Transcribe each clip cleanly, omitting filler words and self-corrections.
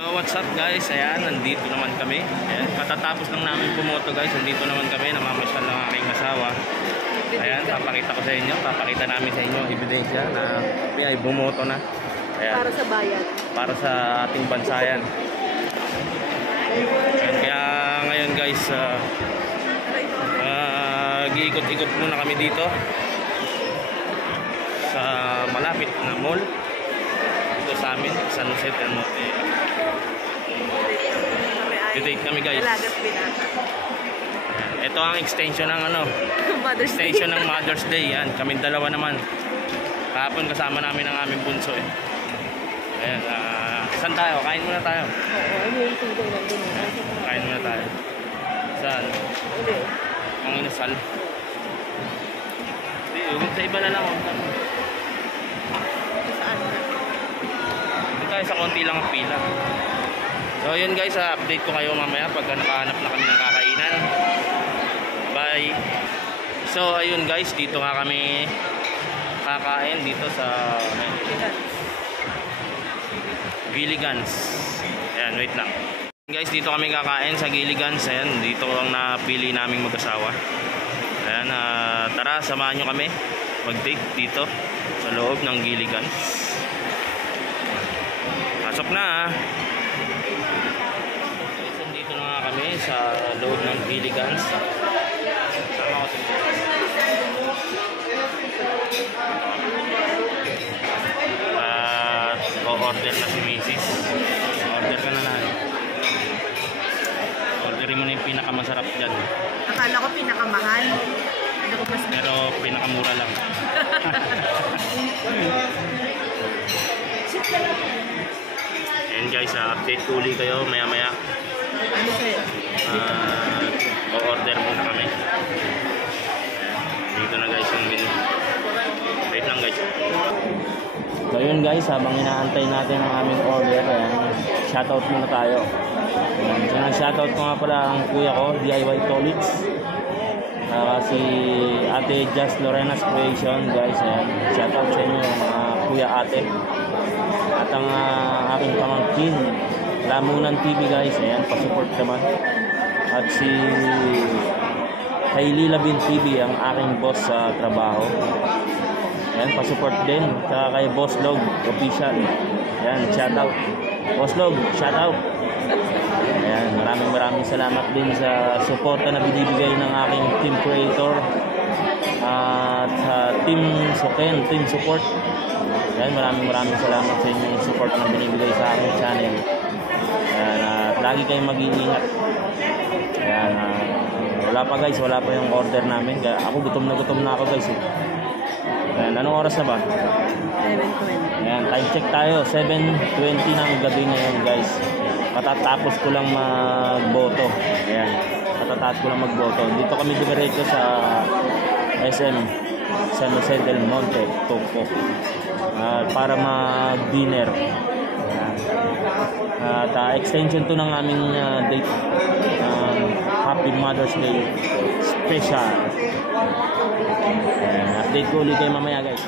So what's up guys, ayan, nandito naman kami. Ayan, katatapos lang namin pumoto guys, nandito naman kami, namamasyal ng aking asawa. Ayan, papakita ko sa inyo, papakita namin sa inyo ebidensya na kami ay bumoto na. Ayan, para sa bayan. Para sa ating bansa yan. Ayan, kaya ngayon guys, giikot-ikot muna kami dito sa malapit na mall. Dito sa amin, San Jose del Monte. Dito kami guys. Ito ang extension ng extension ng Mother's Day. Yan, kami dalawa naman. Kahapon kasama namin ang aming bunso eh. Ayan, saan tayo? Kain muna tayo. Kain muna tayo. Saan? Ang inasal. Sa iba na lang. Dito tayo sa konti lang ang pila. So yun guys, update ko kayo mamaya pagka nakahanap na kami ng kakainan. Bye. So ayun guys, dito nga kami kakain dito sa Gilligan's. Ayan, wait lang. Guys, dito kami kakain sa Gilligan's. Ayan, dito ang napili naming mag-asawa. Ayan, tara, samahan nyo kami mag-take dito sa loob ng Gilligan's. Pasok na. Dito na nga kami sa loob ng Gilligan's. O-order na si Mrs. Order ka na lang. Orderin mo na yung pinakamasarap dyan. Akala ko pinakamahal. Pero pinakamura lang. And guys, update ko uli kayo maya maya. Ano sa'yo? O-order muna kami. Dito na guys yung menu. Wait lang guys. So yun guys, habang inaantay natin ang aming order, shoutout muna tayo. So shoutout ko nga pala ang kuya ko, DIY Tolits. Si Ate Just Lorena's Creation guys. Shoutout sa inyo kuya ate. At ang aking pamangkin, Lamunan TV guys, ayan, pasupport naman. At si Hailey Labin TV, ang aking boss sa trabaho. Ayan, pasupport din. Saka kay Boss Log Official. Ayan, shoutout. Boss Log, shoutout. Ayan, maraming salamat din sa suporta na binibigay ng aking team creator. At sa team Soken, team support. Ayan, maraming salamat sa inyong support na binibigay sa aking channel. Ayan, lagi kayong mag-iingat. Ayan, wala pa guys, wala pa yung order namin. Ako gutom na ako guys. Ayan, anong oras na ba? 7:20. Ayan, time check tayo. 7:20 ng gabi ngayon guys. Katatapos ko lang magboto. Ayan, katatapos ko lang magboto. Dito kami dumiretso sa SM San Jose del Monte, Toco. Para mag-dinner. At extension to ng aming date. Happy Mother's Day special. Update ko ulit kayo mamaya guys.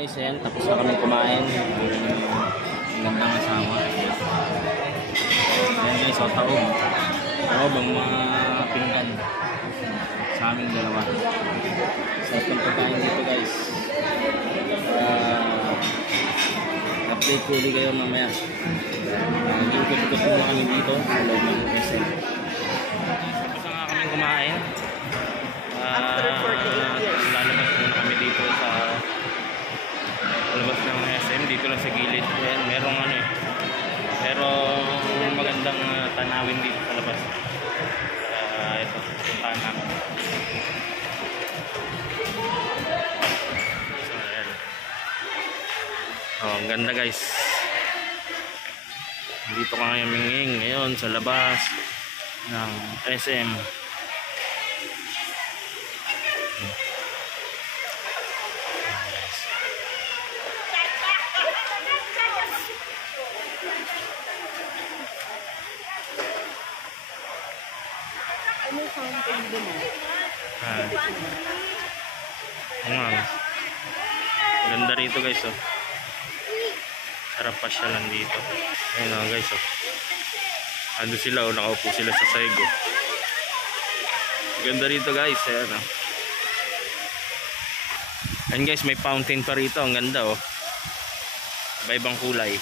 guys, ayan, tapos na kami kumain. So, taob. Taob ang mga pinggan sa aming dalawa. Sarap ng pagkain dito guys. Update ko ulit kayo mamaya. Nag-ikot-ikot muna kami dito sa loob ng SM. Tapos na nga kami kumain. After 48 years. Lalabas muna kami dito sa labas ng SM. Dito lang sa gilid. Ayan, merong ano eh. Merong magandang tanawin dito sa labas. Ito, puntahan namin. So, ayan. Oh, ang ganda guys. Dito ka ngayon minging ngayon sa labas ng SM. Ano fountain din mo? Ganda rito guys oh. Sarap pasyalan dito. Ayun oh guys oh. Ando sila oh, nakaupo sila sa Saigo. Ganda rito guys, ayan oh. Ayan guys, may fountain pa rito, ang ganda oh. Iba-ibang kulay.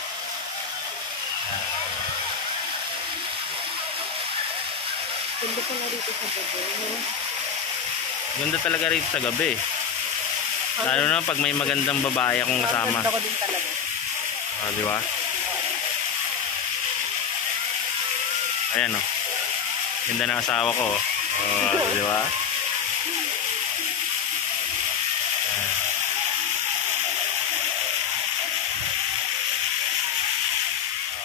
Ganda pa na rito sa gabi. Ganda talaga rito sa gabi. Lalo na pag may magandang babae akong kasama. Ganda ko din talaga. Ah, di ba? Ayan oh. Ganda ng asawa ko oh. Oh, di ba?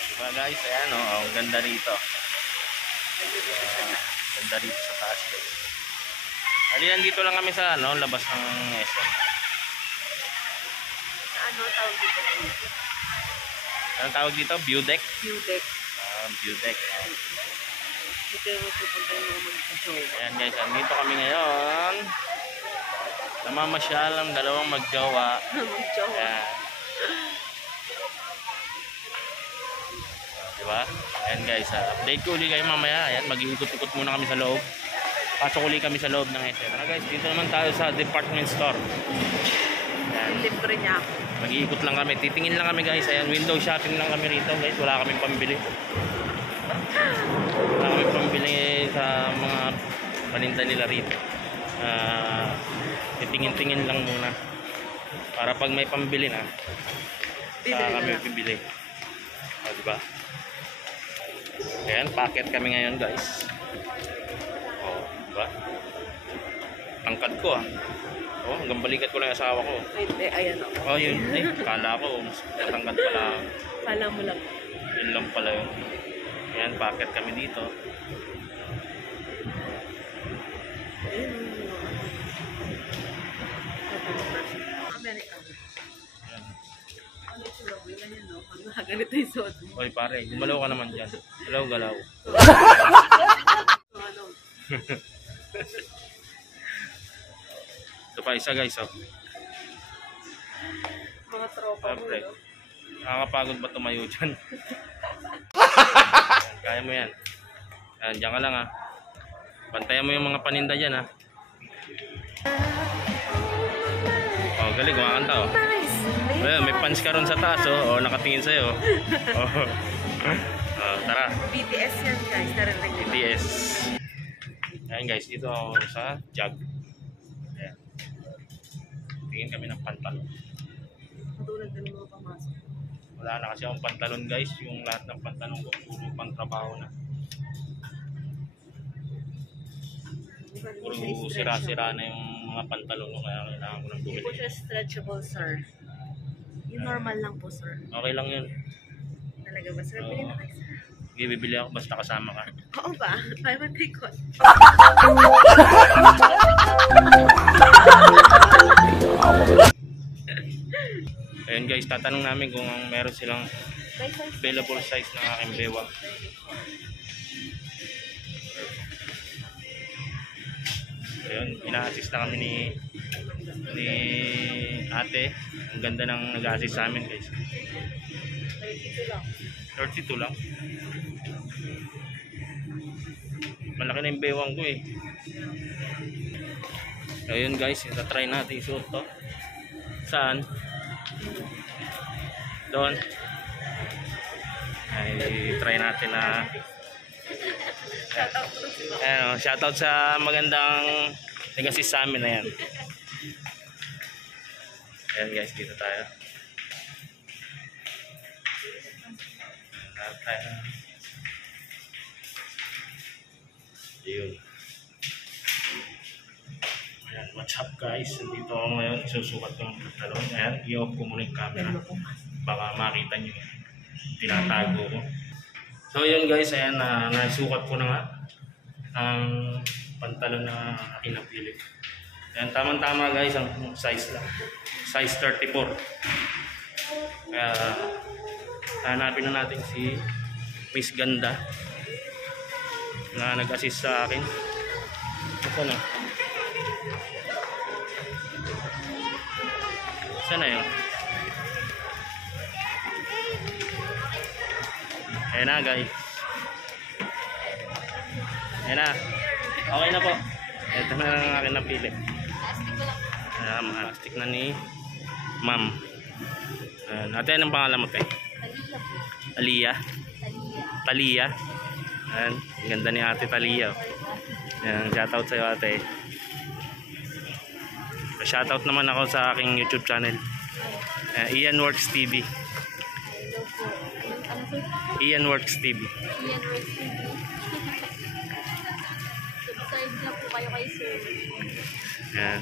Diba guys, ayan o, ang ganda rito. Ganda rito sa taas guys. Alian dito lang kami sa ano, labas ng SM. Ano tawag dito? Anong tawag dito? View deck? View deck. View deck. Dito yung pupunta yung mga mag-show. Ayan guys, andito kami ngayon. Namamasyal ang dalawang magjowa. Mag-show. Ayan. Diba? Ayan guys, update ko ulit kayo mamaya. Ayan, mag-iikot-ikot muna kami sa loob. Pasok ulit kami sa loob ng SM. Ano guys, dito naman tayo sa department store. Ayan. Libre niya ako. Mag-iikot lang kami. Titingin lang kami guys. Ayan, window shopping lang kami rito guys. Wala kaming pambili. Wala kaming pambili sa mga paninda nila rito. Titingin-tingin lang muna. Para pag may pambili na, saka kami pibili. O, diba? Ayan, packet kami ngayon guys. O, diba? Tangkad ko ah. O, hanggang balikat ko lang yung asawa ko. Hindi, ayan o. Oh, yun. Ay, kala ko. Mas tangkad pala. Kala mo lang. Yun lang pala yun. Ayan, packet kami dito. Ayun o. American. Ayan. Ano yung sulaboy? Ganyan no? Pag ganito yung suot mo. Oy pare, gumalaw ka naman dyan. Galaw-galaw. Ano? Ito pa isa guys oh. Mga tropa mo, Siyempre. no? Nakakapagod ba tumayo dyan? Kaya mo yan. Ayan, dyan ka lang ha. Bantayan mo yung mga paninda dyan ha. Oh, galing, kumakanta oh. Nice! Well, may punch ka ron sa taas oh. Oh, nakatingin sa'yo oh. Oh, tara. BTS yan guys, narinig nila. BTS. Ayan guys, dito ako sa jug. Ayan. Tingin kami ng pantalon. Matulad na ng mga pamasok. Wala na kasi akong pantalon guys. Yung lahat ng pantalon ko puro pang trabaho na. Puro sira-sira na yung mga pantalon ko. Kaya kailangan ko nang Hindi po bumili. siya stretchable, sir. Yung normal lang po, sir. Okay lang yun. Talaga ba, sir? Bili na kayo, sir. Sige, bibili ako basta kasama ka. Oo ba? Buy one, take one. Ayun guys, tatanong namin kung meron silang available size ng aking bewa. Ayun, ina-assist na kami ni ate. Ang ganda ng nag-assist sa amin guys. 32 lang. Malaki na yung bewang ko eh. Ayun guys, try natin isuot to. Saan? Doon. Ay, try natin na ayan, shoutout sa magandang nag-assist sa amin na yan. Ayan guys, dito tayo. Ayun. Ayan, what's up guys? Dito ako ngayon, susukat ng talon. Ayan, i-off ko muna yung camera. Baka makita nyo. Tinatago ko. So yun guys, ayan, nasukat ko na nga ang pantalon na aking napili. Ayan, tamang-tama guys, ang size lang. Size 34. Kaya, hanapin na natin si Miss Ganda na nag-assist sa akin. Saan na? Saan na yun? Ayan na guys. Ayan na. Okay na po. Ito na ang akin napili. Ayan, stick na ni Ma'am. Ate, anong pangalan mo, te? Aliyah. Talia. Ayan, ganda ni ate Talia. Ayan, shoutout sa'yo ate. Shoutout naman ako sa aking YouTube channel. Ian Works TV. Ian Works TV. Ian Works TV. Subscribe na po kayo kay sir. Ayan.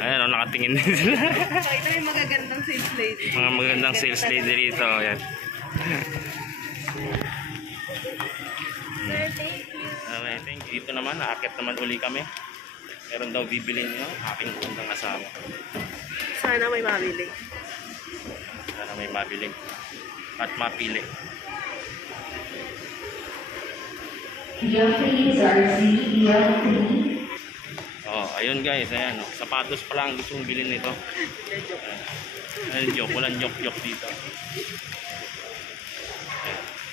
Ayan, nakatingin din sila. Ito yung magagandang sales lady. Mga magandang sales lady rito. Ayan. Sir, thank you. Okay, thank you. Dito naman, naakit naman uli kami. Meron daw bibilin nyo, aking kundang asawa. Sana may mabili. Sana may mabili. At mapili. Oh, ayun guys, ayan. Oh. Sapatos pa lang gusto mong bilhin nito. Ayun, joke. Walang joke dito.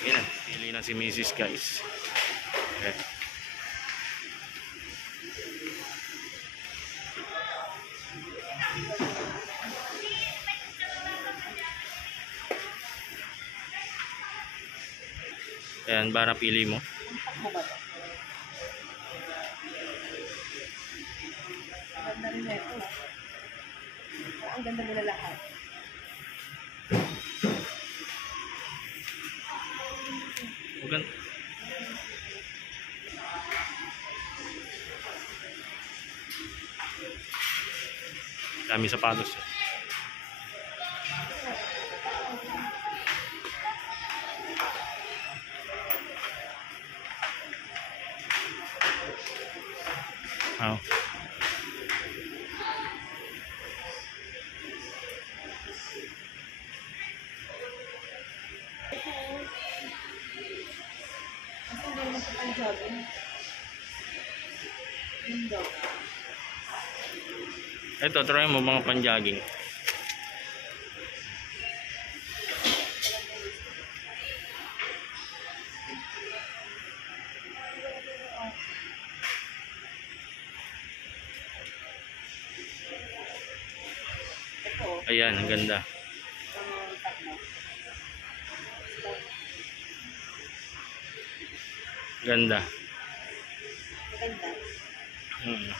Ayan, pili na si Mrs. guys. Okay. Ayan, ba napili mo? Ang ganda rin ito. Ang ganda nila lahat. Huwag dami sapatos. Oh. Ito, try mo mga panjogging. Ayan, ang ganda. Ganda. Maganda.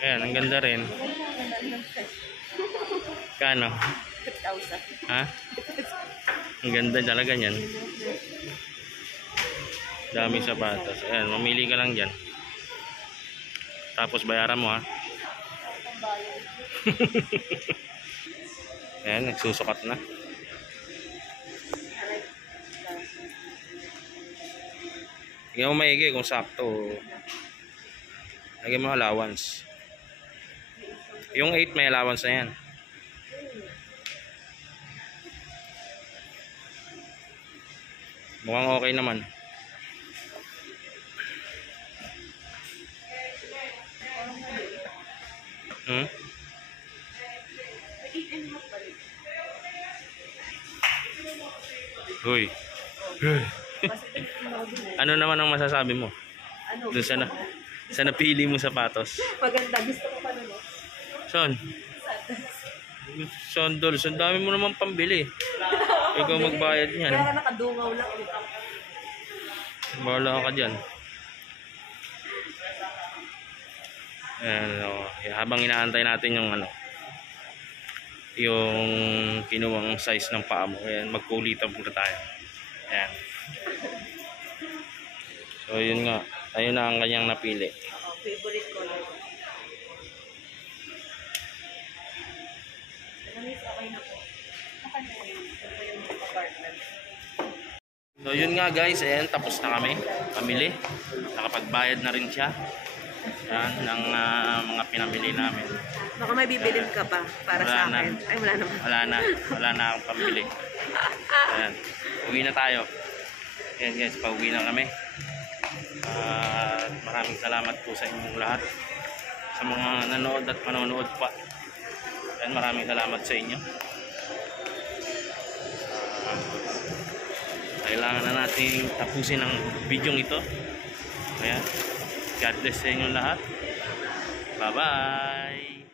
Ayan, ang ganda rin. Kano? 5,000. Ha? Ang ganda talaga niyan. Daming sapatos. Ayan, mamili ka lang dyan. Tapos bayaran mo ha. Ayan, nagsusukat na. Tingnan mo maigi kung sakto. Lagyan mo allowance. Yung 8 may allowance na yan. Mukhang okay naman. Hmm? Uy. Ano naman ang masasabi mo? Ano? Doon sa napili mo sapatos. Maganda. Gusto ko pa nun. Son? Sondols. Ang dami mo naman pambili. Ikaw magbayad niyan. Kaya nakadungaw lang. Bahala ka dyan. Ayan, habang inaantay natin yung yung kinuwang size ng paa mo. Ayan, magkulitan muna tayo. Ayan. So yun nga, ayun na ang kanyang napili. Favorite color. Okay na po. So yun nga guys, ayan, tapos na kami pamili. Nakapagbayad na rin siya. Ayan, ng mga pinamili namin. Baka may bibilin ka pa para Wala sa na. akin. Ay, wala naman. Wala na akong pambili. Ayan, uwi na tayo. Ayan guys, pauwi na kami. Maraming salamat po sa inyong lahat. Sa mga nanood at manonood pa. Ayan, maraming salamat sa inyo. Kailangan na natin tapusin ang video ito. Ayan. God bless sa inyong lahat. Bye-bye.